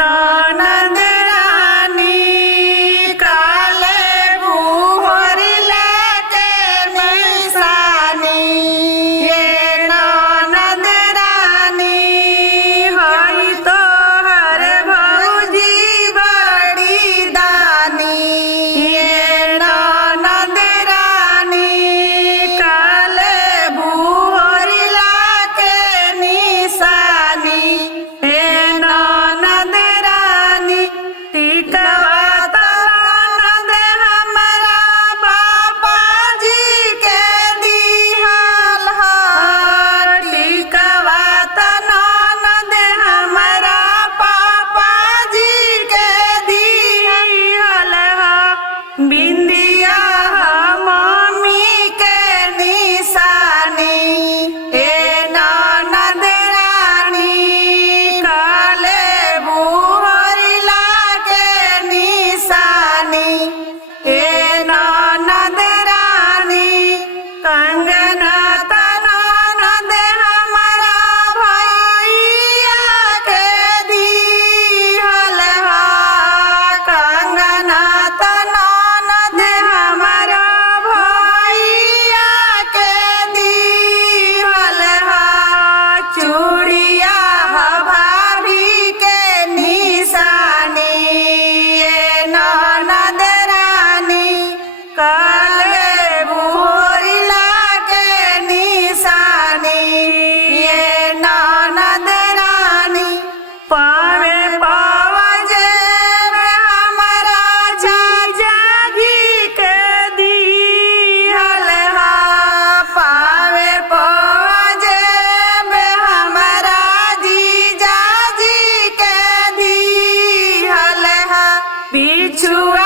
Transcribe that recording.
ननद रानी काले भूहरी लेके निशानी। ये ननद रानी हई तोहर भौजी बड़ी दानी। ये ननद रानी काले भूहरी लेके निशानी। हे ननद रानी टिकवा ननद हमरा बाबा जी के दिहल ह। टिकवा ननद हमरा पापा जी के दिहल ह। बिंदिया मम्मी के निशानी। ए ननद रानी काले भूहरी लाके निशानी। ए ननद रानी कंगना ननद हमरा भैया के दिहल ह। कंगना ननद हमरा भैया के दिहल ह। चूड़िया भाभी के निशानी। ये ननद रानी काले भूहरी लाके निशानी। ये ननद रानी पावे पावजे हमरा जीजा जी के दिहल ह। पावे पावजे हमरा जीजा जी के दिहल ह। बिछुआ